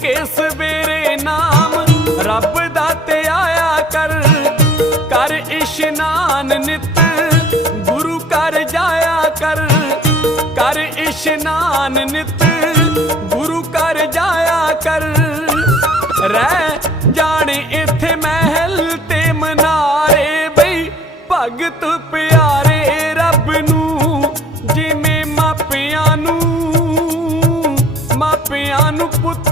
ਕੇ ਸਵੇਰੇ ਨਾਮ ਰੱਬ ਦਾ ਤੇ ਆਇਆ ਕਰ। ਕਰ ਇਸ਼ਨਾਨ ਨਿਤ ਗੁਰੂ ਕਰ ਜਾਇਆ ਕਰ। ਕਰ ਇਸ਼ਨਾਨ ਨਿਤ ਗੁਰੂ ਕਰ ਜਾਇਆ ਕਰ। ਰਹਿ ਜਾਣੇ ਇੱਥੇ ਮਹਿਲ ਤੇ ਮਨਾਰੇ ਬਈ ਭਗਤ ਪਿਆਰੇ ਰੱਬ ਨੂੰ ਜਿਵੇਂ ਮਾਪਿਆਂ ਨੂੰ ਮਾਪਿਆਂ ਨੂੰ ਪੁੱਤ